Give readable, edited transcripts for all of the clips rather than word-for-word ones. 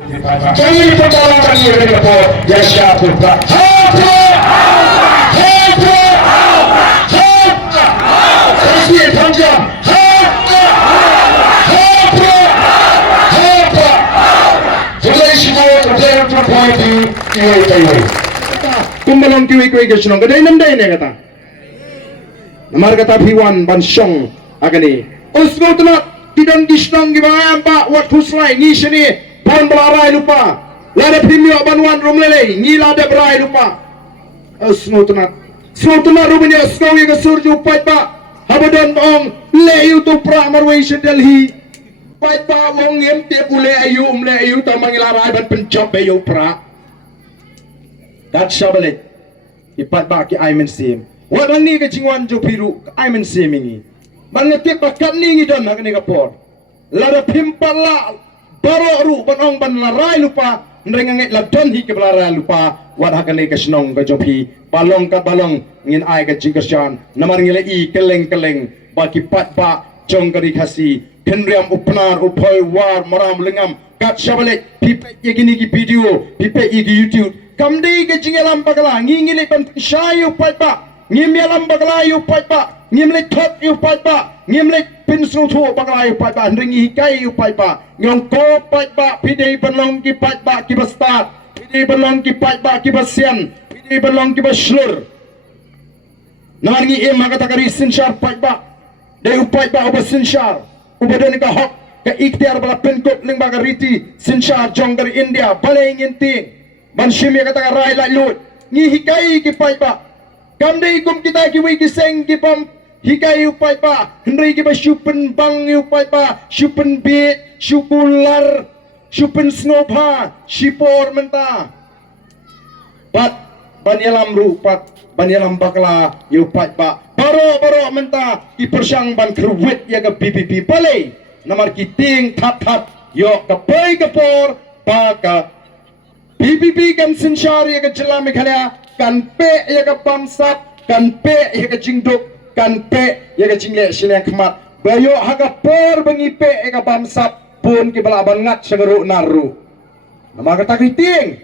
Jangan pertolongan lagi mereka po ya siapa pak? Kasih panjang. Mulai semua terjadi terpointi kiai. Kumbalong kiwi ke senong kadai namdai ne kata. Namar kata piwan bansong agani. Osmo tuna tidak disnong gimana pak wat huslai ni sini bon belarai lupa. Lada primio banwan rumlele ni lada berai lupa. Osmo tuna rumenya osmo yang surju pat pak. Habadan ong leyu tu pra marwai Delhi. Pat pak wong ngem te bule ayu tamang larai ban pencap ayu pra. Dat shabalit ipat ba ki aimen sim wadang ni ke jingwan jo piru aimen sim ini ban ngetik bakat ni ngidan nak ni kapor lada pimpala baro ru banong ban larai lupa nrenganget ladon hi ke larai lupa wad hakane ke snong ke jopi balong ka balong ngin ai ke jingkersan namar ngile I keleng ba ki pat ba jong kari khasi kendriam upnar upoi war maram lengam kat shabalit pipe yegini ki video pipe yegi YouTube kamdi ke jingalam bagala ngingile ban shayu paipa ngimyalam bagala yu paipa ngimle thot yu paipa ngimle pinsru thu bagala yu paipa ndringi kai yu paipa ngong ko paipa pidei balong ki paipa ki bastat pidei balong ki paipa ki basian pidei balong ki baslur nangi e magata kari sinshar paipa dei upaipa obasinshar ubadan ka hok ka ikhtiar bala penkop ling bagariti sinshar jong dari India baleng inting ban shimya kata rai la lut ni hikai ki pai pa kamdei kum kita ki wi ki seng ki pam hikai u pai pa hendri ki ba shupen bang u pai pa shupen bit shukular shupen snowpa shipor menta pat banyalam rupat banyalam bakla u pai pa baro menta ki persang ban kruwit ya ka PPP pale namar ki ting that yo ka pai ka por pa ka PPP kan sinshar ya ke jela Meghalaya kan pe ya ke pamsap kan pe ya ke jingduk kan pe ya ke jingle silang kemat bayo haga por bengi pe ya ke pamsap pun ki bala bangat segeru naru nama kata kriting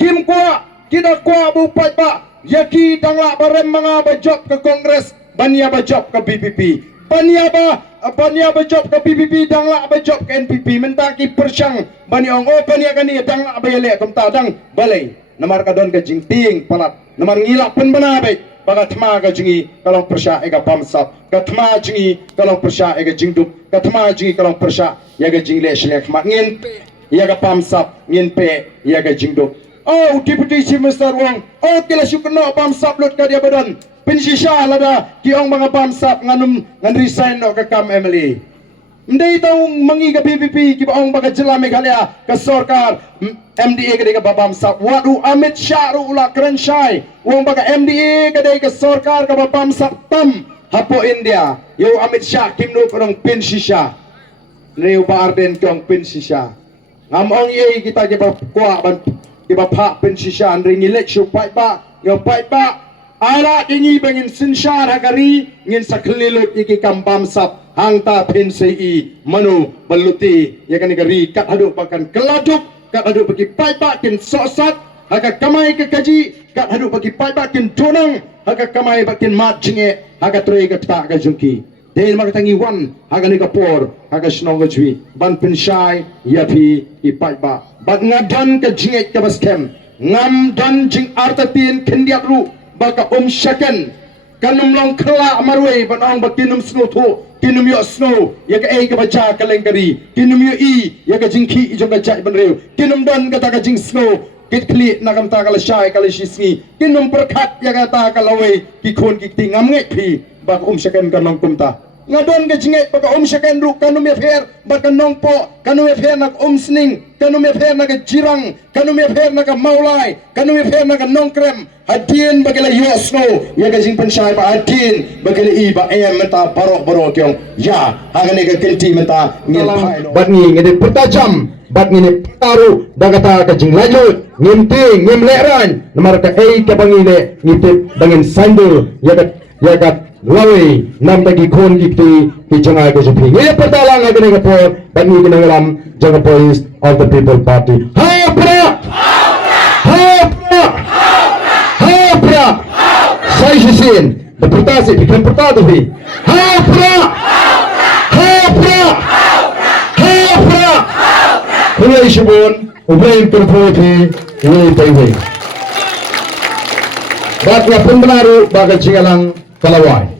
kim kwa kita kwa bupat pak yaki tangla barem mga bajop ke kongres bania bajop ke PPP bania bajop ke PPP dangla bajop ke NPP mentaki persang bani ong o bania kani dangla bayale kum ta dang balai namar kadon ke jingting palat namar ngilak pen banabe baga thma ga jingi kalong persha ega pamsap ka thma jingi kalong persha ega jingdup ka thma jingi kalong persha yaga jingle shlek ma ngin yaga pamsap ngin pe yaga jingdup oh deputy chief minister wong oh kila syukno pamsap lut ka dia badan pensisya lada kiong mga pamsap ngan resign no ka kam MLA ndai tau mangi ka PPP ki baong baga jela Meghalaya ka sarkar MDA ka ka pamsap wadu Amit Shah ru ula krenshai wong baga MDA ka ka sarkar ka pamsap tam hapo India yo Amit Shah kimno korong pensisya neu ba arden kiong pensisya ngamong ye kita ki ba kwa ban ki ba pha pensisya ring election pai ba yo pai ba ala ini bangin sinshar hagari ngin saklilot iki kambam sap hangta pensei manu baluti ya kan gari kat hadu pakan keladuk kat hadu bagi pai bakin sosat haga kamai ke kaji kat hadu bagi pai bakin donang haga kamai bakin mat jinge haga trei ke ta ga jungki den magatangi wan haga ni kapor haga snong jwi ban penshai yapi ipai ba bat ngadan ke jinge ke baskem ngam dan jing artatin kendiat ru baka shaken kanum long kala amarwe banong bakinum snow to kinum yo snow ya ka ei ka bacha kalengkari kinum yo ya ka jingki ijong ka jai banreu kinum don ka ta ka jing snow kit kli nakam ta kala shai kala shisni kinum perkhat ya ka ta kalawe ki khon ki tingam ngai phi baka shaken kanong kumta ngadon ke jingai baka shaken ru kanum ya fer baka nong po kanum ya fer nak sning kanum ya fer nak jirang kanum ya fer nak maulai kanum ya fer nak nongkrem hadin bagala yo snow ya ka jing penshai ba hadin bagala I ba em menta barok kyong ya hagane ka kenti menta ngil phai bat ni ngede putajam bat ni taru dagata ka jing lajut ngimting ngimleran namar ka ei ka bangile ngitip bangin sandur ya ka lawi nam tagi kon gikti ki jangai ko jupi ye pertalang agane kapor bani ginangalam Jangapolis of the People Party hapra sai sisin berpertasi bikin pertadi hapra Kulai shibon ubrain perpoti ye taiwe Baknya pun menaruh bagai cingalang Kalawai.